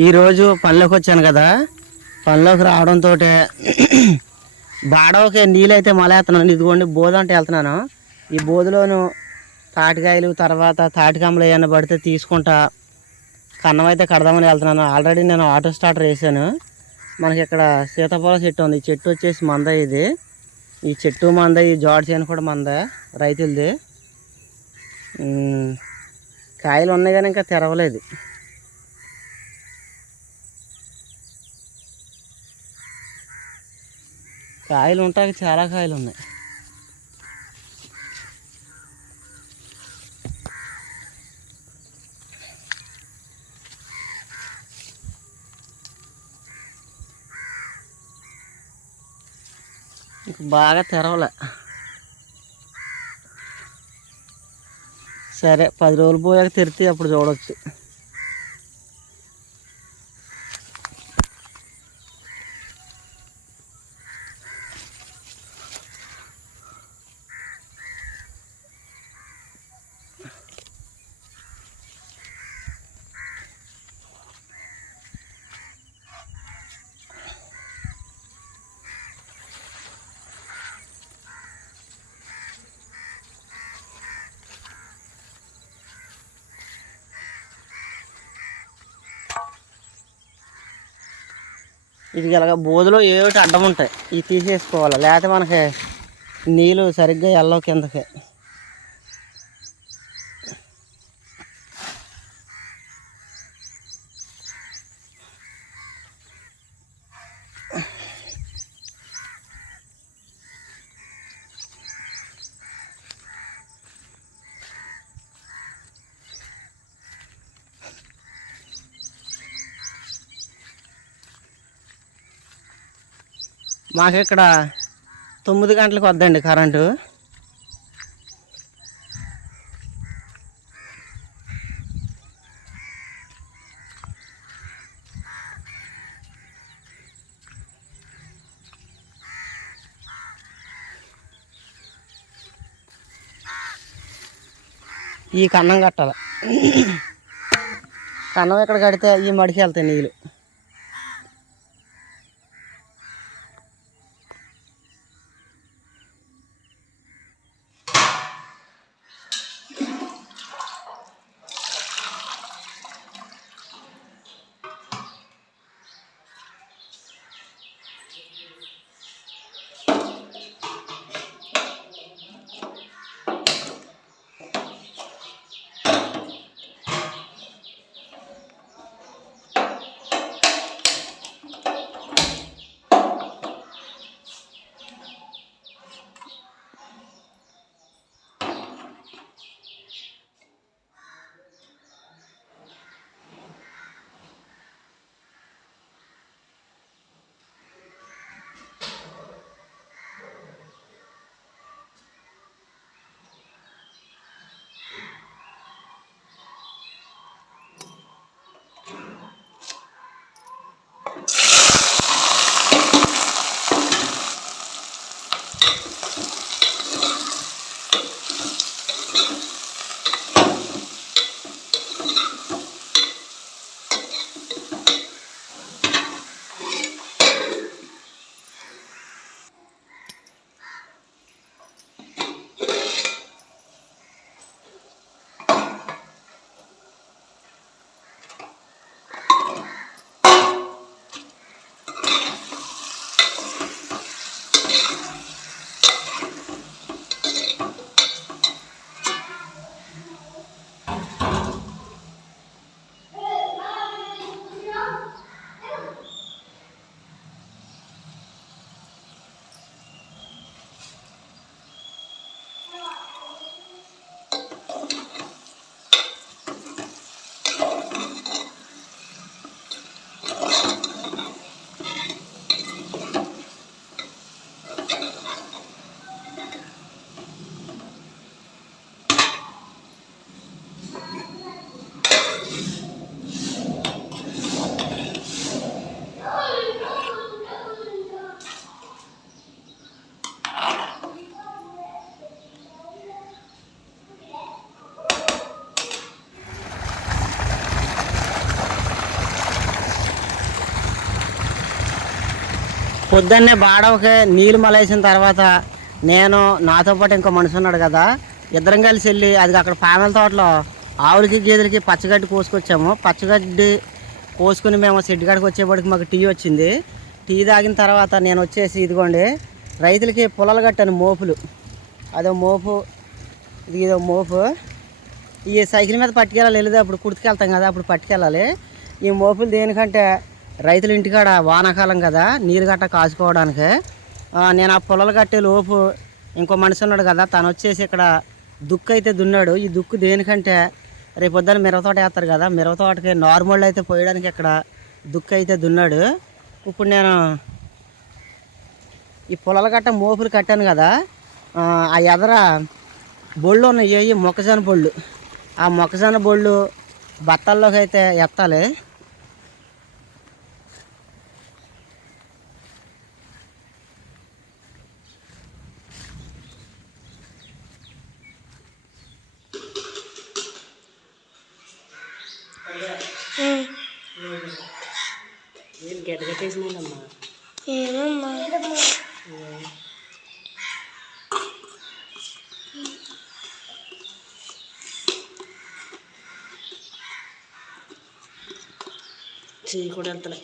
ఈరోజు పనిలోకి వచ్చాను కదా. పనిలోకి రావడంతో బాడవకి నీళ్ళు అయితే మలేస్తున్నాను. ఇదిగోండి బోధ అంటే వెళ్తున్నాను. ఈ బోధలోను తాటికాయలు తర్వాత తాటికమ్మలు ఏమైనా పడితే తీసుకుంటా. కన్నం అయితే కడదామని వెళ్తున్నాను. ఆల్రెడీ నేను ఆటో స్టార్టర్ వేసాను. మనకి ఇక్కడ సీతాఫలం చెట్టు ఉంది. ఈ చెట్టు వచ్చేసి మంద ఇది. ఈ చెట్టు మంద ఈ జాడ్ చేయను కూడా మంద రైతులది. కాయలు ఉన్నాయి కానీ ఇంకా తెరవలేదు. కాయలు ఉంటాయి చాలా కాయలు ఉన్నాయి. ఇంక బాగా తెరవలే. సరే పది రోజులు పోయాక తెరితే అప్పుడు చూడవచ్చు ఇది ఇలాగ బోధలో ఏమిటి అడ్డం ఉంటాయి ఇవి తీసేసుకోవాలి. లేకపోతే మనకి నీళ్ళు సరిగ్గా వెళ్ళవు కిందకి. మాకు ఇక్కడ తొమ్మిది గంటలకు వద్దండి కరెంటు. ఈ కన్నం కట్టాలి. కన్నం ఎక్కడ కడితే ఈ మడికి వెళ్తాయి నీళ్ళు. పొద్దున్నే బాడవకి నీళ్ళు మలేసిన తర్వాత నేను నాతో పాటు ఇంకో మనిషి ఉన్నాడు కదా ఇద్దరం కలిసి వెళ్ళి అది అక్కడ పామెల తోటలో ఆవులకి గేదెలకి పచ్చగడ్డి కోసుకొచ్చాము. పచ్చగడ్డి కోసుకుని మేము షెడ్ కాడికి వచ్చేప్పటికి మాకు టీ వచ్చింది. టీ తాగిన తర్వాత నేను వచ్చేసి ఇదిగోండి రైతులకి పొలాలు కట్టాను మోపులు. అదో మోపు ఇది ఇదో మోపు. ఈ సైకిల్ మీద పట్టుకెళ్ళాలి వెళ్ళేది అప్పుడు కుర్తికెళ్తాం కదా అప్పుడు పట్టుకెళ్ళాలి. ఈ మోపులు దేనికంటే రైతుల ఇంటికాడ వానాకాలం కదా నీరు గట్ట కాచుకోవడానికి. నేను ఆ పొలాలు కట్టే లోపు ఇంకో మనిషి ఉన్నాడు కదా తను వచ్చేసి ఇక్కడ దుక్కు అయితే దున్నాడు. ఈ దుక్కు దేనికంటే రేపు పొద్దున్న మిరపతోట వేస్తారు కదా మిరపతోటకి నార్మల్ అయితే పోయడానికి ఇక్కడ దుక్కు అయితే దున్నాడు. ఇప్పుడు నేను ఈ పొలాల గట్ట మోపులు కట్టాను కదా ఆ, ఆ ఎదర బొళ్ళు ఉన్నాయి మొక్కజొన్న బొళ్ళు. ఆ మొక్కజొన్న బొళ్ళు బత్తల్లోకి అయితే ఎత్తాలి. గడ్డగట్టేసినాడమ్మా ఏమమ్మా? చెయ్యి కూడా వెళ్తలే.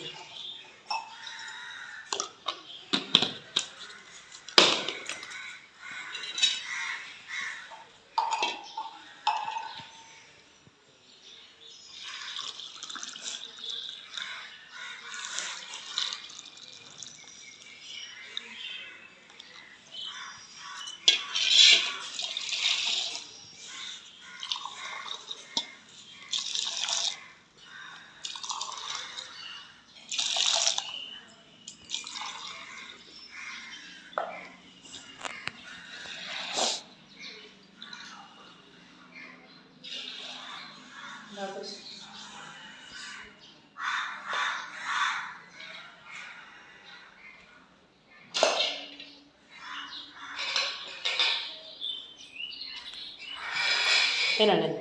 얘는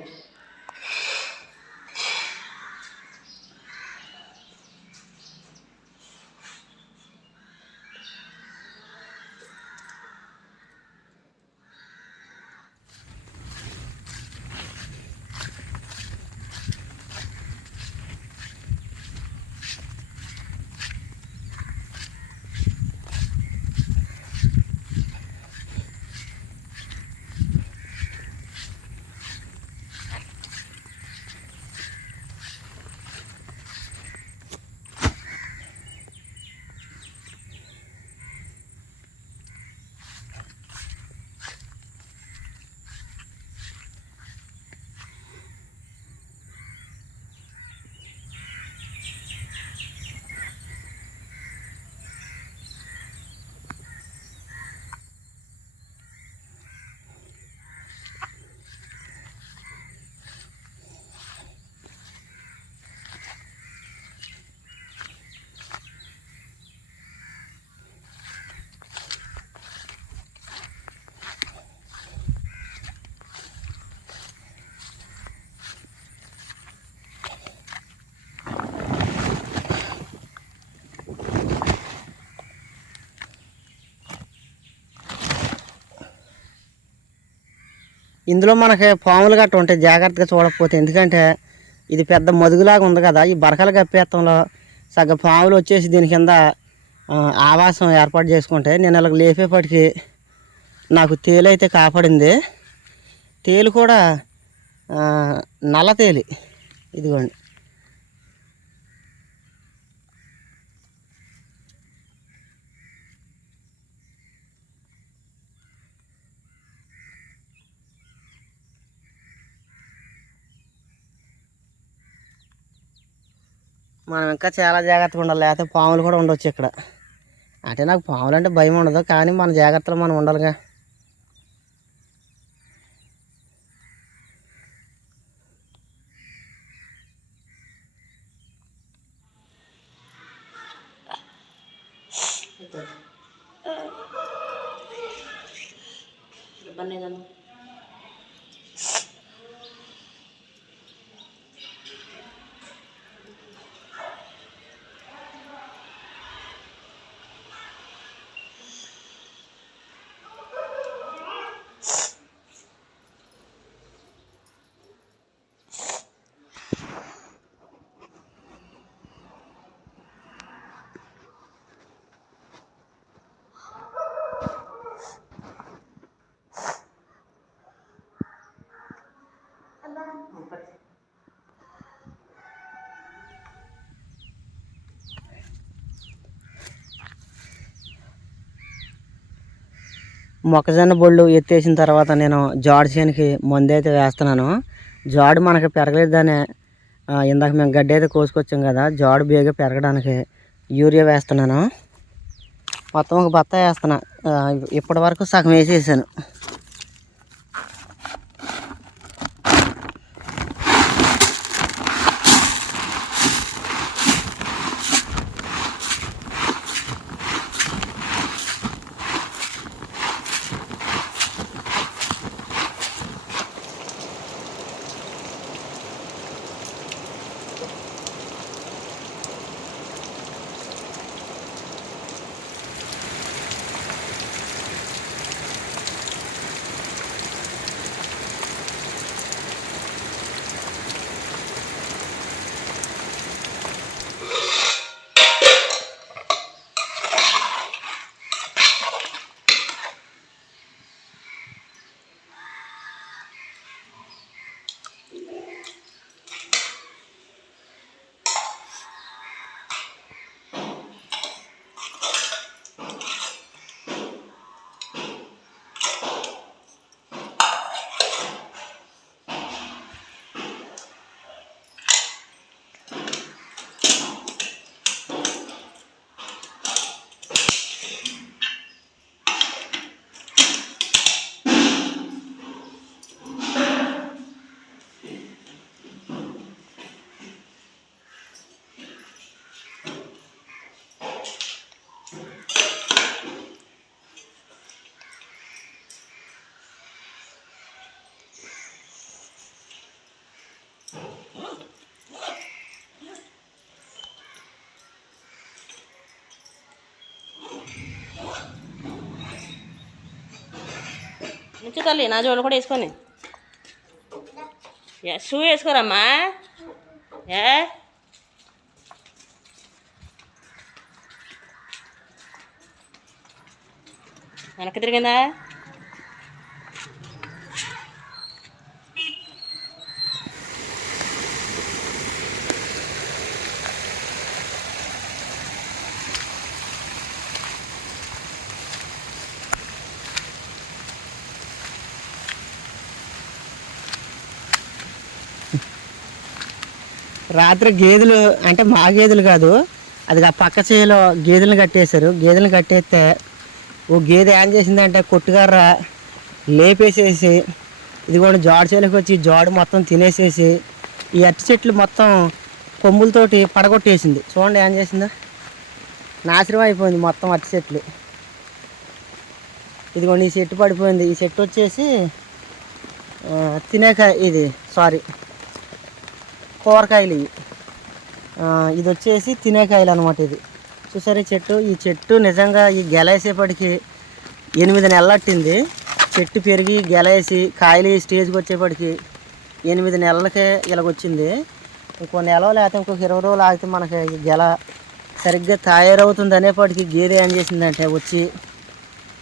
ఇందులో మనకి పాములు గట్ట ఉంటాయి జాగ్రత్తగా చూడకపోతే ఎందుకంటే ఇది పెద్ద మదుగులాగా ఉంది కదా. ఈ బరకలు గప్పేత్తంలో సగ పాములు వచ్చేసి దీని కింద ఆవాసం ఏర్పాటు చేసుకుంటే నేను ఇలా లేపేపటికి నాకు తేలు అయితే కాపాడింది. తేలు కూడా నల్ల తేలి. ఇదిగోండి. మనం ఇంకా చాలా జాగ్రత్తగా ఉండాలి. లేకపోతే పాములు కూడా ఉండొచ్చు ఇక్కడ. అంటే నాకు పాములు అంటే భయం ఉండదు. కానీ మన జాగ్రత్తలు మనం ఉండాలిగా. మొక్కజొన్న బొళ్ళు ఎత్తేసిన తర్వాత నేను జాడు చేనికి మందు అయితే వేస్తున్నాను. జాడు మనకి పెరగలేదు ఆ, ఇందాక మేము గడ్డి అయితే కోసుకొచ్చాం కదా జాడు బేగా పెరగడానికి యూరియా వేస్తున్నాను. మొత్తం ఒక బత్త వేస్తున్నా. ఇప్పటి వరకు సగం వేసేసాను. నుంచి తల్లి నా జోడు కూడా వేసుకొని. ఏ, షూ వేసుకోరమ్మా. ఏ? వెనక్కి తిరిగిందా? రాత్రి గేదెలు అంటే మా గేదెలు కాదు అది ఆ పక్క చేలో గేదెలను కట్టేశారు. గేదెలను కట్టేస్తే ఓ గేదె ఏం చేసిందంటే కొట్టుగార లేపేసేసి ఇది కూడా జాడు చేలోకి వచ్చి జాడు మొత్తం తినేసేసి ఈ అరటి చెట్లు మొత్తం కొమ్ములతోటి పడగొట్టేసింది. చూడండి ఏం చేసిందో. నాశనం అయిపోయింది మొత్తం అరటి చెట్లు. ఇదిగోండి ఈ చెట్టు పడిపోయింది. ఈ చెట్టు వచ్చేసి తినేక ఇది సారీ. కూరకాయలు ఇవి. ఇది వచ్చేసి తినేకాయలు అనమాట ఇది. చూసారు చెట్టు? ఈ చెట్టు నిజంగా ఈ గెలేసేపటికి ఎనిమిది నెలలట్టింది చెట్టు పెరిగి గెలేసి కాయలు స్టేజ్కి వచ్చేపటికి ఎనిమిది నెలలకే ఇలాగొచ్చింది. ఇంకో నెల లేకపోతే ఇంకొక ఇరవై రోజులు ఆగితే మనకి ఈ గెల సరిగ్గా తయారవుతుంది అనేప్పటికి గేదె ఏం చేసిందంటే వచ్చి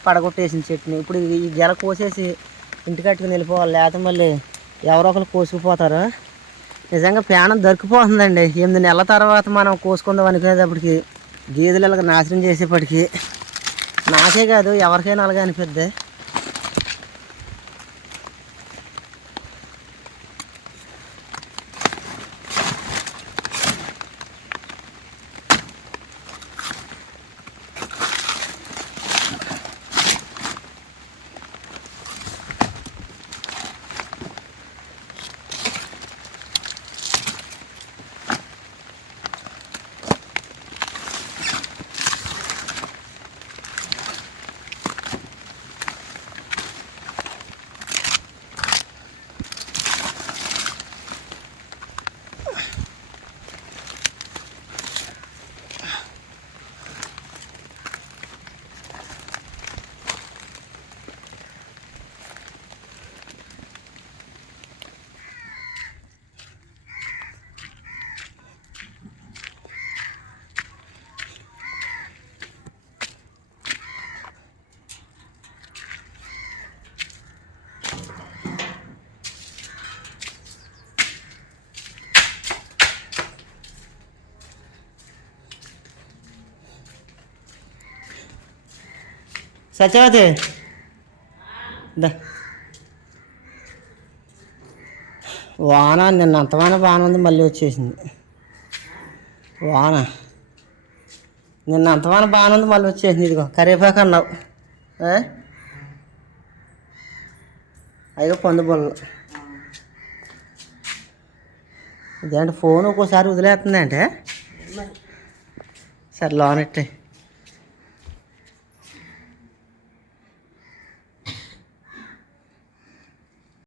పడగొట్టేసింది చెట్టుని. ఇప్పుడు ఈ- గెల కోసేసి ఇంటికట్టుకుని వెళ్ళిపోవాలి లేకపోతే మళ్ళీ ఎవరో ఒకరు కోసుకుపోతారు? నిజంగా ప్రాణం దొరికిపోతుందండి. ఎనిమిది నెలల తర్వాత మనం కోసుకుందాం అనుకునేటప్పటికి గేదెలు నాశనం చేసేప్పటికి నాకే కాదు ఎవరికైనా అలాగే అనిపిద్ది. సత్యవతి. వాన నిన్న అంత వాన ఉంది మళ్ళీ వచ్చేసింది. వాన. నిన్న అంత బాగానే ఉంది మళ్ళీ వచ్చేసింది ఇదిగో కరివేపాకు అన్నావు. అయ్యో పొందు బొల్లు ఇదేంటి ఫోన్ ఒక్కోసారి వదిలేస్తుందంటే? సరే లోనెట్టే.